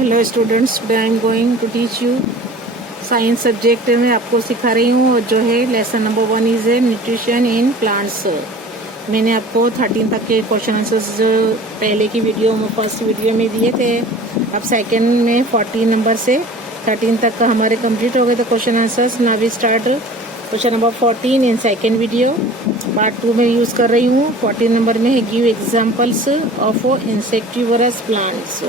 Hello students, today I am going to teach you science subject में आपको सिखा रही हूँ और जो है lesson number 1 is nutrition in plants. मैंने आपको 13 तक के क्वेश्चन आंसर्स पहले की वीडियो में फर्स्ट वीडियो में दिए थे। अब सेकंड में 14 नंबर से 13 तक का हमारे कंप्लीट हो गए थे question answers. Now we start question number 14 in second video. Part 2 में यूज़ कर रही हूँ। 14 नंबर में है give examples of insectivorous plants.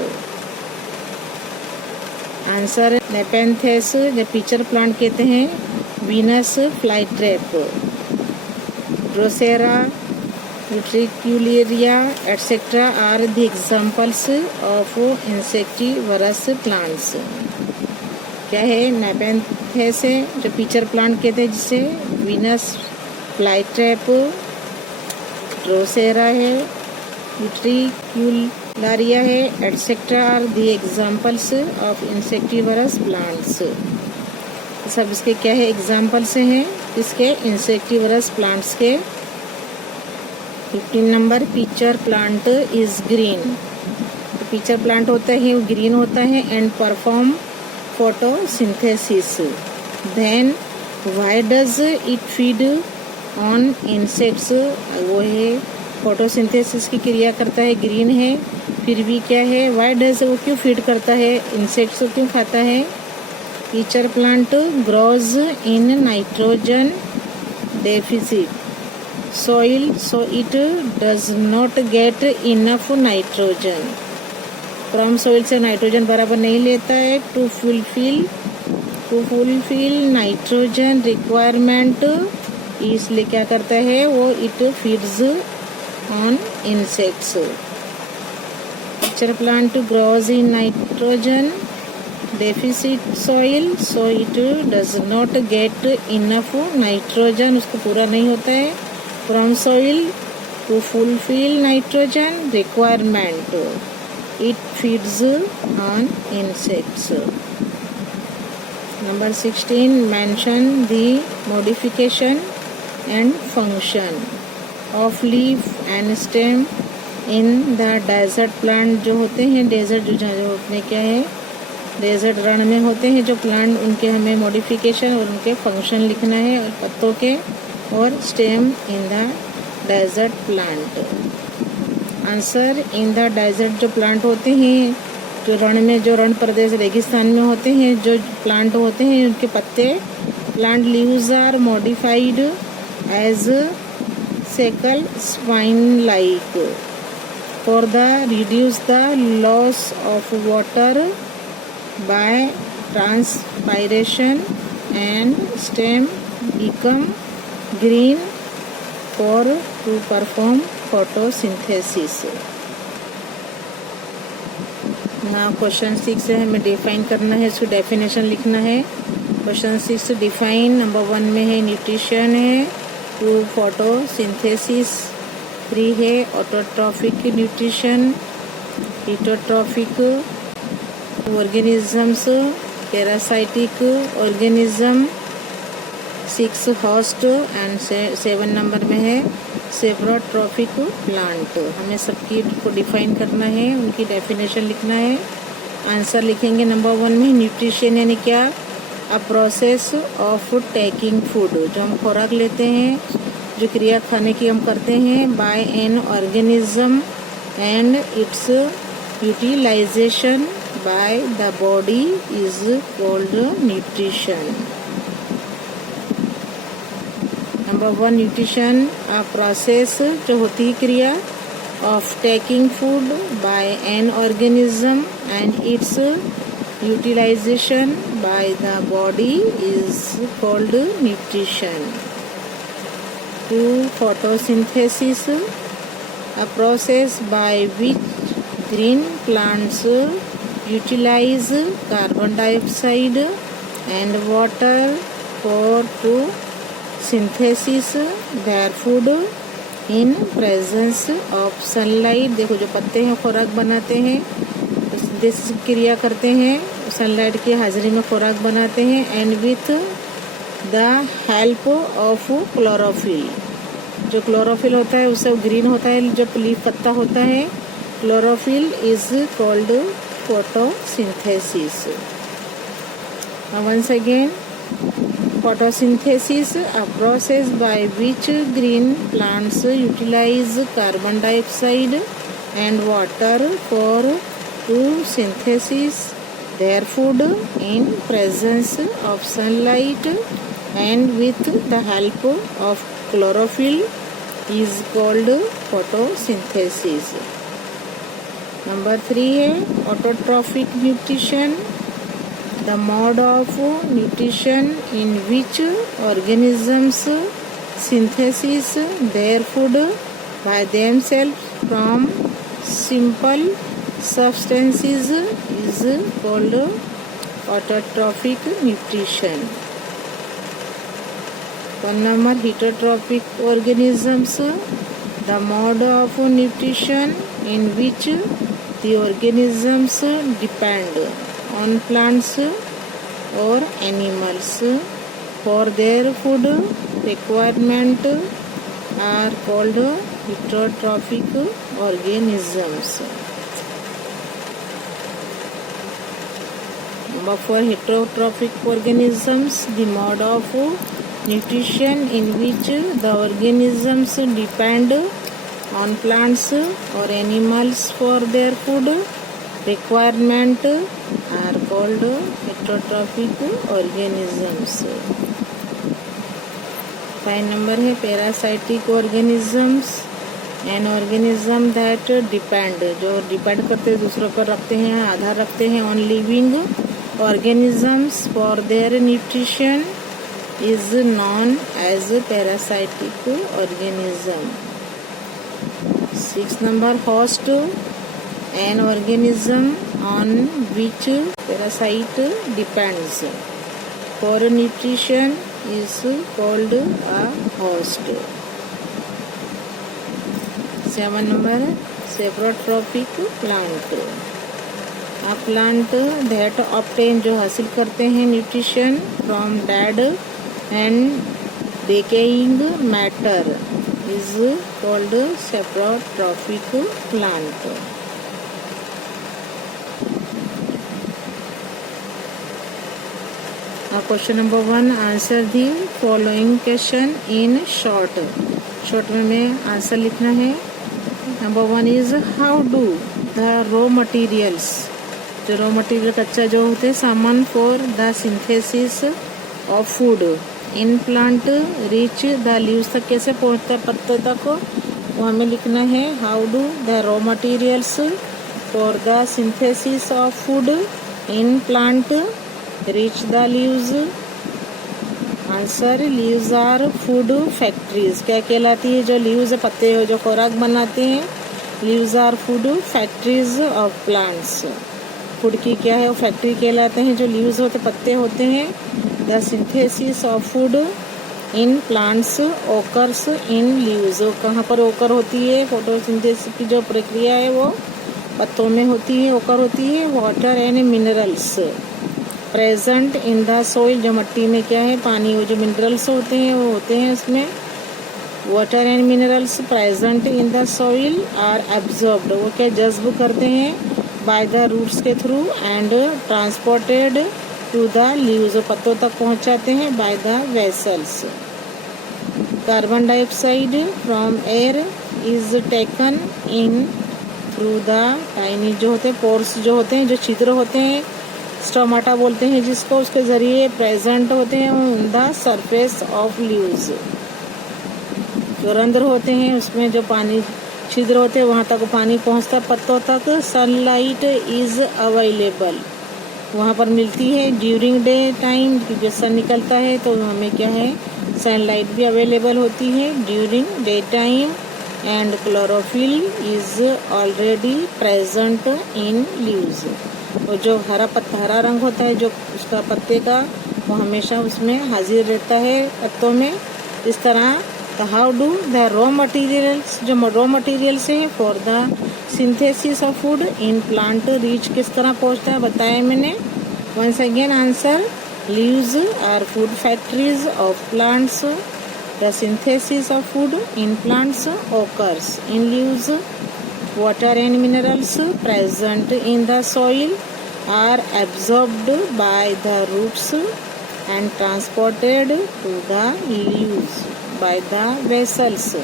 Answer nepenthes जो पिचर प्लांट कहते हैं, Venus fly trap, drosera, utricularia etcetera are the examples of insectivorous plants. क्या है? नेपेंथेस है जो पिचर प्लांट कहते हैं जिसे, वीनस फ्लाई ट्रैप, ड्रोसेरा है, उट्रिक्यूलेरिया है, etcetera are the examples of insectivorous plants. सब इसके क्या है? एग्जाम्पल्स हैं इसके इंसेक्टिवरस प्लांट्स के। 15 number, pitcher plant is green. तो पिचर प्लांट होता है वो ग्रीन होता है and perform photosynthesis. Then why does it feed on insects? वो है फोटोसिंथेसिस की क्रिया करता है, ग्रीन है, फिर भी क्या है? व्हाई डज, वो क्यों फीड करता है, इंसेक्ट्स को क्यों खाता है? Picture plant grows in nitrogen deficit soil so it does not get enough nitrogen. From soil से नाइट्रोजन बराबर नहीं लेता है। टू फुलफिल नाइट्रोजन रिक्वायरमेंट, इसलिए क्या करता है वो? It feeds on insects. Pitcher plant grows in nitrogen deficit soil so it does not get enough nitrogen, उसको पूरा नहीं होता है। From soil to fulfil nitrogen requirement, it feeds on insects. Number 16, mention the modification and function of leaf and stem in the desert plant. जो होते हैं desert, जो में क्या है, डेजर्ट रण में होते हैं जो प्लांट, उनके हमें मॉडिफिकेशन और उनके फंक्शन लिखना है, और पत्तों के और stem in the desert plant. Answer, in the desert जो प्लांट होते हैं, जो रण में, जो रण प्रदेश रेगिस्तान में होते हैं, जो प्लांट होते हैं उनके पत्ते, plant leaves are modified as scale spine like for the reduce the loss of water by transpiration and stem become green for to perform photosynthesis. यहाँ क्वेश्चन 6 है, हमें डिफाइन करना है, उसकी डेफिनेशन लिखना है। Question 6 define. नंबर 1 में है न्यूट्रिशन है, 2 फोटोसिंथेसिस, 3 है autotrophic nutrition, हिटोट्रॉफिक organisms, parasitic organism, 6 host and 7 number में है सेप्रोट्रॉफिक प्लांट। हमें सबकी को डिफाइन करना है, उनकी डेफिनेशन लिखना है। आंसर लिखेंगे नंबर 1 में न्यूट्रिशन यानी क्या? A process of taking food, जो हम खुराक लेते हैं, जो क्रिया खाने की हम करते हैं, by an organism and its utilisation by the body is called nutrition. Number 1, nutrition a process जो होती है क्रिया of taking food by an organism and its utilization by the body is called nutrition. 2, photosynthesis a process by which green plants utilize carbon dioxide and water for to synthesis their food in presence of sunlight। देखो जो पत्ते हैं खुराक बनाते हैं, जिस क्रिया करते हैं, सनलाइट की हाजिरी में खुराक बनाते हैं, and with the help of chlorophyll. जो क्लोरोफिल होता है उससे ग्रीन होता है, जो लीफ पत्ता होता है, chlorophyll is called photosynthesis. Once again, photosynthesis, a process by which green plants utilize carbon dioxide and water for to synthesis their food in presence of sunlight and with the help of chlorophyll is called photosynthesis. Number 3 है autotrophic nutrition, the mode of nutrition in which organisms synthesis their food by themselves from simple substances is called autotrophic nutrition. 1 number heterotrophic organisms, the mode of nutrition in which the organisms depend on plants or animals for their food requirement are called heterotrophic organisms. Number 4 heterotrophic organisms, the mode of nutrition in which the organisms depend on plants or animals for their food requirement are called heterotrophic organisms. 5 number है parasitic organisms, an organism that depend, जो depend करते दूसरों पर रखते हैं, आधार रखते हैं on living organisms for their nutrition is known as parasitic organism. 6 number host, an organism on which parasite depends for nutrition is called a host. 7 number saprotrophic plant, a plant that obtain, जो हासिल करते हैं nutrition from dead and decaying matter is called saprotrophic plant. Question number 1, answer the following question in short. Short में answer लिखना है. Number 1 is how do the raw materials, जो raw material कच्चा जो होते हैं सामान for the synthesis of food in plant reach the leaves तक कैसे पहुंचता है पत्ते तक, वो हमें लिखना है. How do the raw materials for the synthesis of food in plant reach the leaves. Answer, leaves are food factories. क्या कहलाती है जो लीव्स पत्ते जो खुराक बनाते हैं, leaves are food factories of plants. Food की क्या है वो फैक्ट्री कहलाते हैं जो लीव्स होते पत्ते होते हैं. The synthesis of food in plants occurs in leaves. कहाँ पर ओकर होती है, फोटोसिंथेसिस की जो प्रक्रिया है वो पत्तों में होती है, ओकर होती है. Water and minerals present in the soil, जो मिट्टी में क्या है पानी, वो जो मिनरल्स होते हैं वो होते हैं उसमें. Water and minerals present in the soil are absorbed, वो क्या जज्ब करते हैं बाय द रूट्स के through and transported to the leaves, पत्तों तक पहुंचाते हैं by the vessels. Carbon dioxide from air is taken in through the tiny, जो होते हैं पोर्स, जो होते हैं जो छिद्र होते हैं, स्टोमाटा बोलते हैं जिसको, उसके जरिए प्रेजेंट होते हैं on the surface of leaves. जो रंध्र होते हैं उसमें जो पानी छिद्र होते हैं वहाँ तक पानी पहुँचता पत्तों तक. सनलाइट इज अवेलेबल, वहाँ पर मिलती है ड्यूरिंग डे टाइम, जब सन निकलता है तो हमें क्या है सनलाइट भी अवेलेबल होती है during day time. And chlorophyll is already present in leaves, और जो हरा रंग होता है जो उसका पत्ते का वो हमेशा उसमें हाजिर रहता है पत्तों में. इस तरह how do the raw materials, जो रॉ मटेरियल्स हैं for the synthesis of food in plant reach किस तरह पहुंचता है बताया मैंने. Once again answer, leaves are food factories of plants. The synthesis of food in plants occurs in leaves. water and minerals present in the soil are absorbed by the roots and transported to the leaves by the vessels.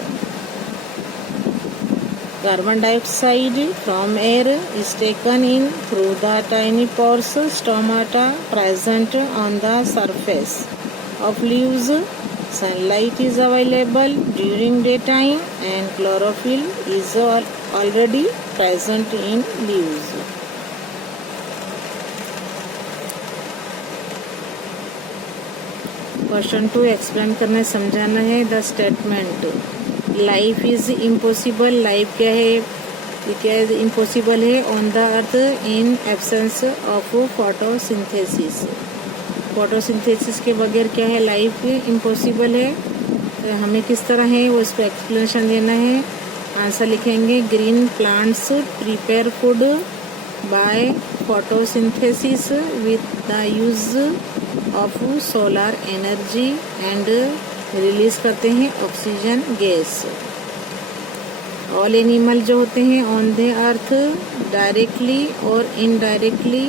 Carbon dioxide from air is taken in through the tiny pores stomata present on the surface of leaves. Sunlight is available during daytime and chlorophyll is already present in leaves. Question 2 explain करना समझाना है the statement life is impossible. Life क्या है, क्या impossible है on the earth in absence of photosynthesis. Photosynthesis के बगैर क्या है, लाइफ इम्पॉसिबल है. तो हमें किस तरह है वो इसको एक्सप्लेनेशन देना है. आंसर लिखेंगे green plants prepare food by photosynthesis with the use of solar energy and release करते हैं ऑक्सीजन गैस. ऑल एनिमल जो होते हैं ऑन द अर्थ डायरेक्टली और इनडायरेक्टली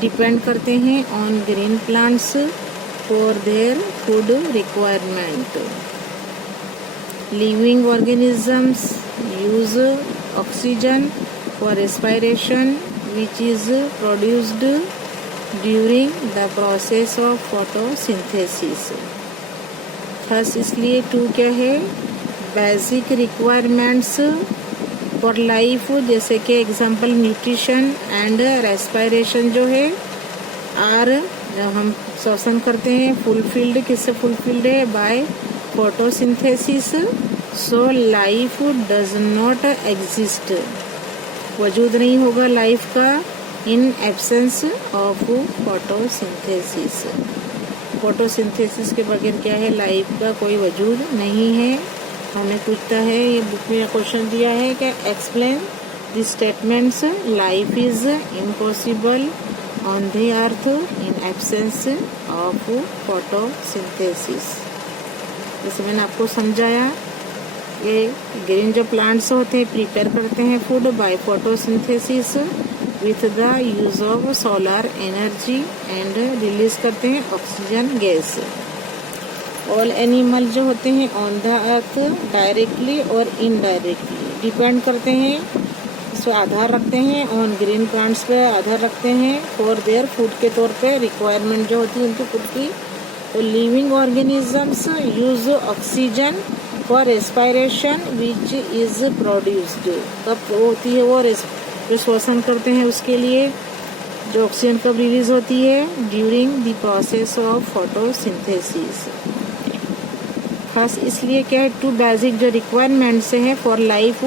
डिपेंड करते हैं on green plants for their food requirement. Living organisms use oxygen for respiration which is produced during the process of photosynthesis. Thus इसलिए 2 क्या है, basic requirements for life जैसे कि example nutrition and respiration जो है are जब हम श्वसन करते हैं फुलफिल्ड, किससे फुलफिल्ड है, by photosynthesis. So life does not exist, वजूद नहीं होगा लाइफ का in absence of photosynthesis. Photosynthesis के बगैर क्या है, लाइफ का कोई वजूद नहीं है. हमें पूछता है, ये बुक में क्वेश्चन दिया है कि explain the statements life is impossible on the earth in absence of photosynthesis. जैसे मैंने आपको समझाया, ये ग्रीन जो प्लांट्स होते हैं प्रिपेयर करते हैं food by photosynthesis with the use of solar energy and release करते हैं ऑक्सीजन गैस. ऑल एनिमल जो होते हैं ऑन द अर्थ डायरेक्टली और इनडायरेक्टली डिपेंड करते हैं, इस पर आधार रखते हैं ऑन ग्रीन प्लांट्स पे आधार रखते हैं फॉर देयर फूड के तौर पे रिक्वायरमेंट जो होती है उनकी फूड की. तो living organisms use oxygen for respiration which is produced. कब होती है वो श्वसन करते हैं उसके लिए जो ऑक्सीजन कब रिलीज होती है, during the process of photosynthesis. खास इसलिए क्या है, 2 बेसिक जो रिक्वायरमेंट्स हैं फॉर लाइफ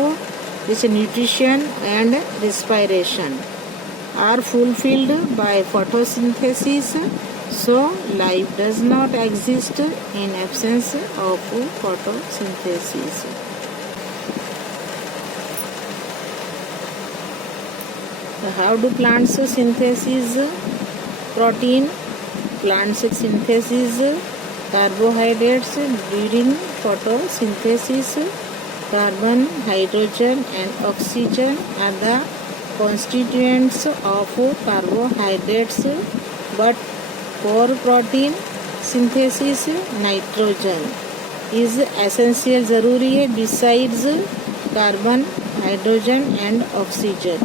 जैसे nutrition and respiration are fulfilled by photosynthesis. So life does not exist in absence of photosynthesis. How do plants synthesis protein? Plants synthesis carbohydrates during photosynthesis. Carbon, hydrogen and oxygen are the constituents of carbohydrates, but for protein synthesis nitrogen is essential, ज़रूरी है besides carbon, hydrogen and oxygen.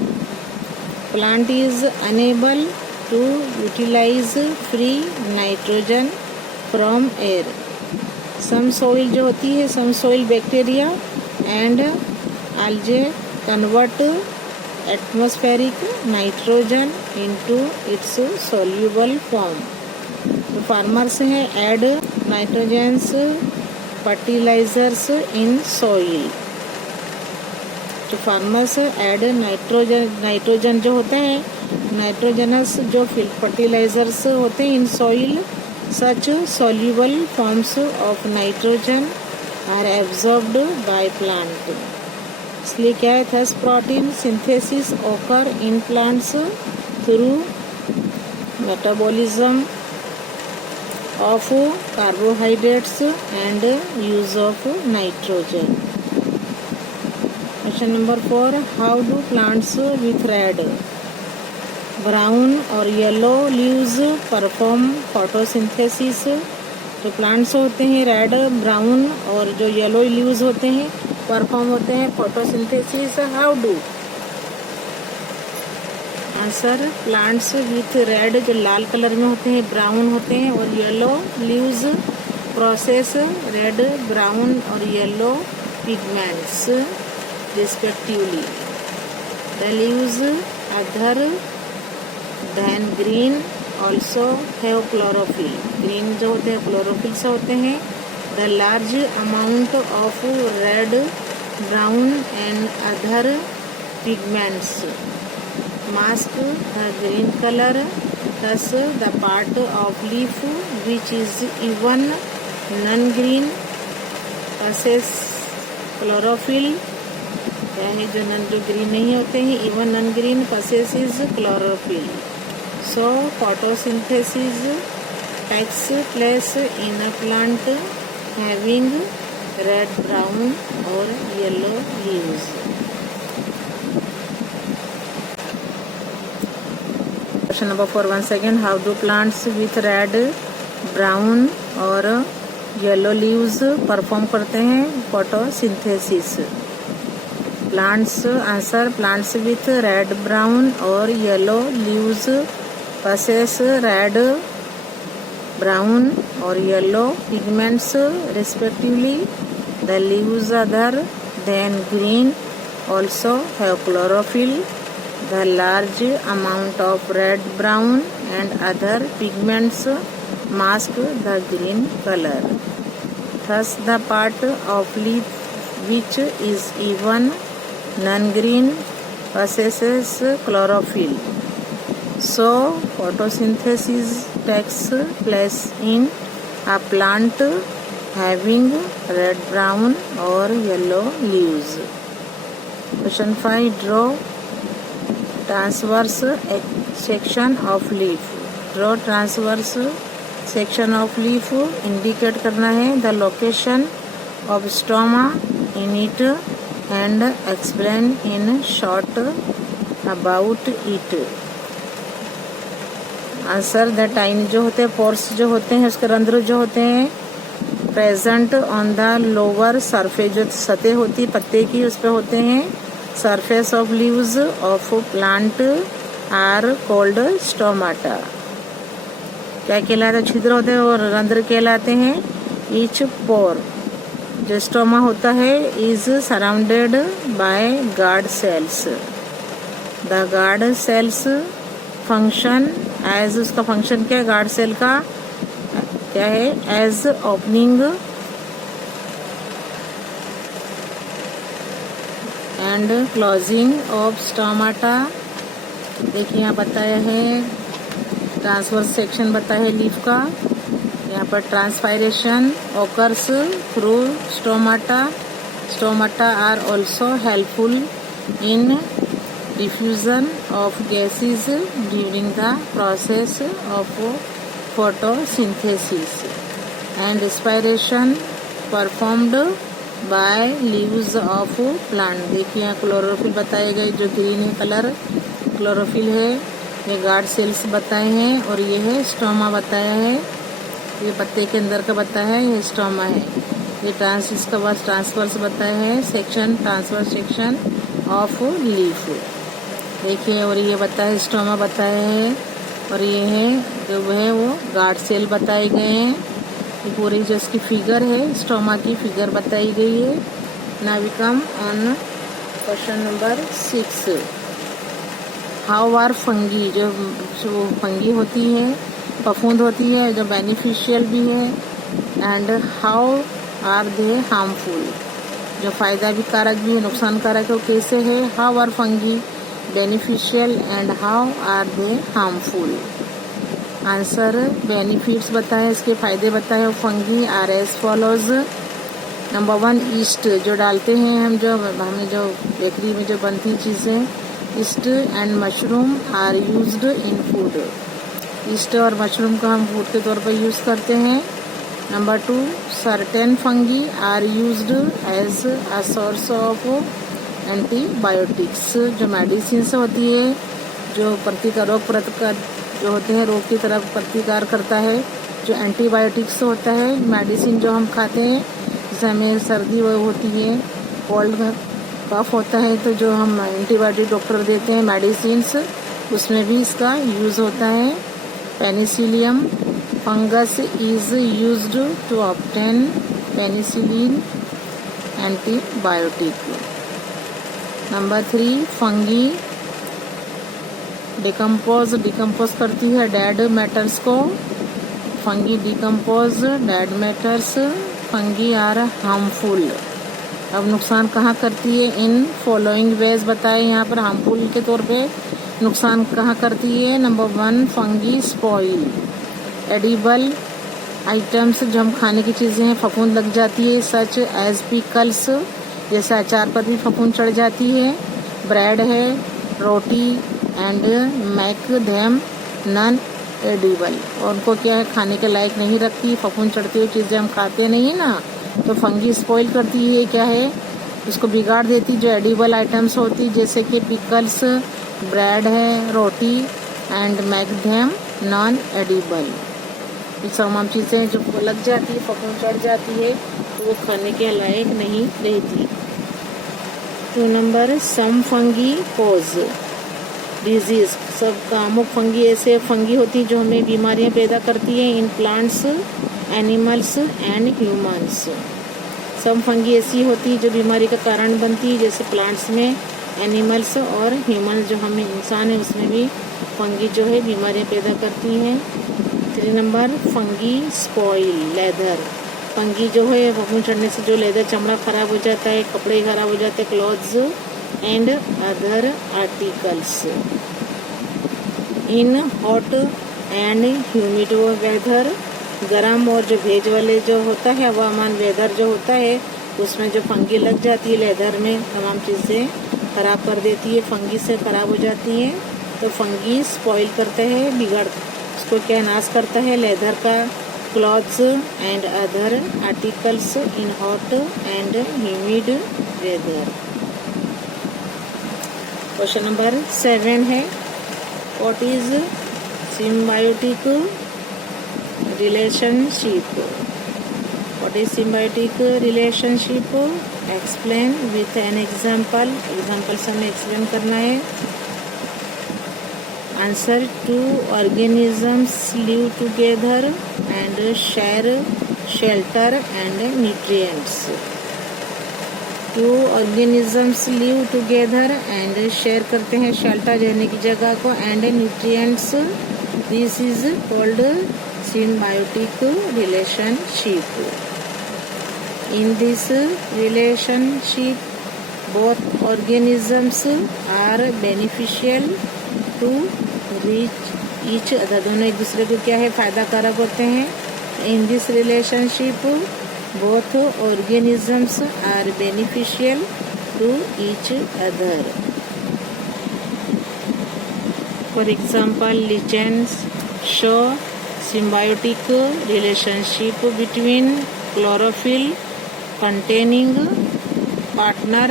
Plant is unable to utilize free nitrogen from air. Some soil जो होती है, some soil bacteria and algae convert atmospheric nitrogen into its soluble form. तो farmers हैं add nitrogenous fertilisers in soil. तो farmers add nitrogen जो होते हैं nitrogenous जो फर्टिलाइजर्स होते हैं in soil such soluble forms of nitrogen are absorbed by plant. इसलिए क्या है, thus protein synthesis occur in plants through metabolism of carbohydrates and use of nitrogen. Question number 4, how do plants with red, brown और yellow leaves perform photosynthesis. जो plants होते हैं red, brown और जो yellow leaves होते हैं perform होते हैं photosynthesis. How do? Answer, plants with red जो लाल कलर में होते हैं, ब्राउन होते हैं और yellow leaves possess red, brown और yellow pigments respectively. The leaves other than green also have chlorophyll. Green जो होते हैं क्लोरोफिल से होते हैं। The large amount of red, brown and other pigments mask the green color, thus the part of leaf which is even non-green possess chlorophyll। क्या है जो green नहीं होते हैं, even non-green possesses chlorophyll। So photosynthesis takes place in a plant having red, brown or yellow leaves। Question number 4 once again, how do plants with red, brown और yellow leaves perform करते हैं photosynthesis. Plants, answer, plants with red, brown और yellow leaves possess red, brown और yellow pigments respectively। The leaves other than green also have chlorophyll। The large amount of red, brown and other pigments mask the green color। Thus the part of leaf which is even non-green possesses chlorophyll। So photosynthesis takes place in a plant having red, brown or yellow leaves। Question 5, draw transverse section of leaf। Draw transverse section of leaf indicate करना है the location of stoma in it and explain in short about it. Answer, the टाइन जो होते हैं, pores जो होते हैं, उसके रंध्र जो होते हैं present on the lower surface, जो सतह होती पत्ते की उस पे होते हैं। Surface of leaves of plant are called stomata. क्या कहलाते? छिद्र होते हैं और रंध्र कहलाते हैं ईच पोर। जो स्टोमा होता है is surrounded by guard cells. The guard cells function as, उसका फंक्शन क्या है गार्ड सेल का? क्या है? As opening and closing of stomata. देखिए यहाँ बताया है ट्रांसवर्स सेक्शन बताया है लीफ का। यहाँ पर transpiration occurs through stomata. Stomata are also helpful in diffusion of gases during the process of photosynthesis and respiration performed by leaves of plant। देखिए यहाँ क्लोरोफिल बताए गए, जो ग्रीन है कलर क्लोरोफिल है। ये गार्ड सेल्स बताए हैं और ये है स्टोमा बताया है। ये पत्ते के अंदर का बताया है, ये स्टोमा है। ये इसका बाद ट्रांसवर्स बताया है section, transverse section of leaf. देखिए, और ये बताया स्टोमा बताया है और ये है जो है वो गार्ड सेल बताए गए हैं। ये पूरी जो इसकी फिगर है स्टोमा की फिगर बताई गई है। Now we come on question number 6, how are fungi. जो फंगी होती है फफूंद होती है, जो बेनिफिशियल भी है, and how are they harmful. जो फायदा भी कारक भी है, नुकसान कारक है, वो कैसे है? How are fungi beneficial and how are they harmful. Answer, benefits बताए, इसके फायदे बताए। Fungi are as follows. Number 1, yeast जो डालते हैं हम, जो हमें जो बेकरी में जो बनती चीज़ें, yeast and mushroom are used in food. Yeast और मशरूम को हम फूड के तौर पर यूज़ करते हैं। Number 2, certain fungi are used as a source of antibiotics जो मेडिसिन होती है जो रोग प्रतिकार जो होते हैं रोग की तरफ प्रतिकार करता है। जो एंटीबायोटिक्स होता है मेडिसिन जो हम खाते हैं, जैसे हमें सर्दी वो होती है, कोल्ड कफ होता है, तो जो हम एंटीबायोटिक डॉक्टर देते हैं मेडिसिन्स, उसमें भी इसका यूज़ होता है। Penicillium fungus is used to obtain penicillin antibiotic. Number 3 fungi decompose करती है डेड मैटर्स को। Fungi decompose dead matters. Fungi are harmful. अब नुकसान कहाँ करती है? इन फॉलोइंग वेज बताए यहाँ पर हार्मफुल के तौर पे नुकसान कहाँ करती है। Number 1 fungi spoil edible items जो हम खाने की चीज़ें हैं फफूंद लग जाती है, सच एज पिकल्स जैसे अचार पर भी फफूंद चढ़ जाती है। ब्रेड है, roti and make them non edible, और उनको क्या है खाने के लायक नहीं रखती, फफूंद चढ़ती हुई चीज़ें हम खाते नहीं है ना, तो फंगी स्पॉइल करती है, क्या है उसको बिगाड़ देती जो एडिबल आइटम्स होती जैसे कि पिकल्स, ब्रेड है, roti and make them non edible. ये तमाम चीज़ें जो लग जाती है फफूंद चढ़ जाती है तो वो खाने के लायक नहीं रहती। 2 नंबर सम फंगी कोज डिजीज। सब अमुक फंगी ऐसे फंगी होती जो हमें बीमारियां पैदा करती है in plants animals and humans. Some fungi ऐसी होती जो बीमारी का कारण बनती है जैसे प्लांट्स में, एनिमल्स और ह्यूमंस जो हम इंसान है उसमें भी फंगी जो है बीमारियां पैदा करती हैं। 3 number fungi spoil leather. Fungi जो है फफूंद चढ़ने से जो लेदर चमड़ा खराब हो जाता है, कपड़े खराब हो जाते हैं, clothes and other articles. In hot and humid weather, गर्म और जो भेज वाले जो होता है हवामान वेदर जो होता है उसमें जो फंगी लग जाती है लेदर में तमाम चीज़ें खराब कर देती है, फंगी से खराब हो जाती हैं। तो फंगी स्पॉइल करते हैं, बिगड़ उसको क्या नाश करता है लेदर का, clothes and other articles in hot and humid weather. Question number 7 है what is symbiotic relationship. What is symbiotic relationship? Explain with an example. Example से हमें एक्सप्लेन करना है। Answer 2 organisms live together and share shelter and nutrients. 2 organisms live together and share करते हैं shelter रहने की जगह को and nutrients. This is called symbiotic relationship. In this relationship, both organisms are beneficial to each other. दोनों एक दूसरे को क्या है फायदा कारक होते हैं। In this relationship, both organisms are beneficial to each other. For example, legends show symbiotic relationship between chlorophyll containing partner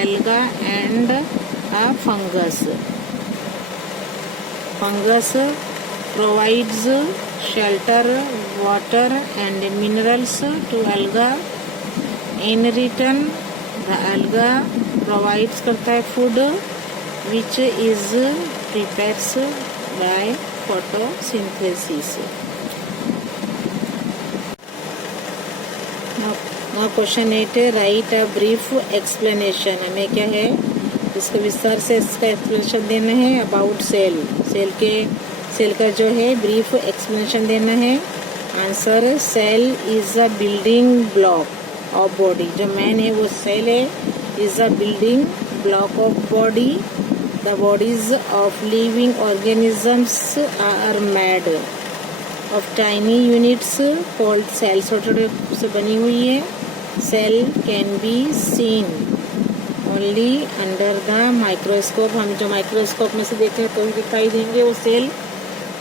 alga and a fungus. Fungus provides shelter, water and minerals to alga. In return, the alga provides करता है food which is prepared by photosynthesis. Now question 8 है write a brief explanation. हमें क्या है इसको विस्तार से इसका एक्सप्लेनेशन देना है अबाउट सेल का जो है ब्रीफ एक्सप्लेनेशन देना है। Answer cell is a building block of body. जो मैन है वो सेल है, is a building block of body. The bodies of living organisms are made of tiny units called cells. छोटे छोटे से बनी हुई है। Cell can be seen only under the microscope. हम जो माइक्रोस्कोप में से देखें तो दिखाई देंगे वो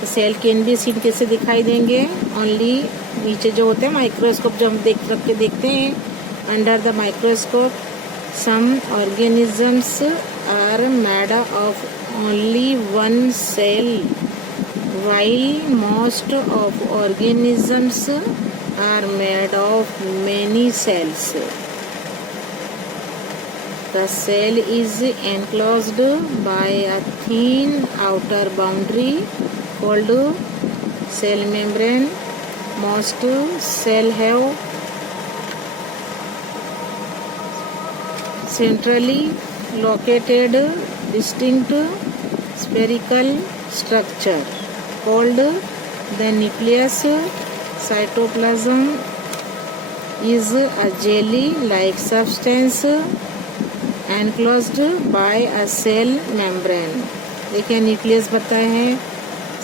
सेल कैन बी सीन कैसे दिखाई देंगे? ओनली नीचे जो होते हैं माइक्रोस्कोप जो हम रख के देखते हैं under the microscope Some organisms are made of only one cell, while most of organisms are made of many cells. The cell is enclosed by a thin outer boundary called cell membrane. Most cells have centrally located distinct spherical structure called the nucleus. Cytoplasm is a jelly-like substance enclosed by a cell membrane. देखिए nucleus बताए हैं,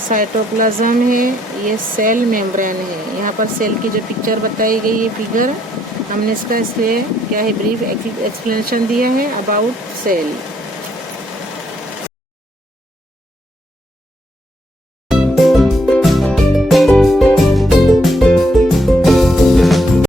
cytoplasm है, ये cell membrane है। यहाँ पर cell की जो पिक्चर बताई गई है फिगर, हमने इसका इसलिए क्या है ब्रीफ एक्सप्लेनेशन दिया है अबाउट सेल।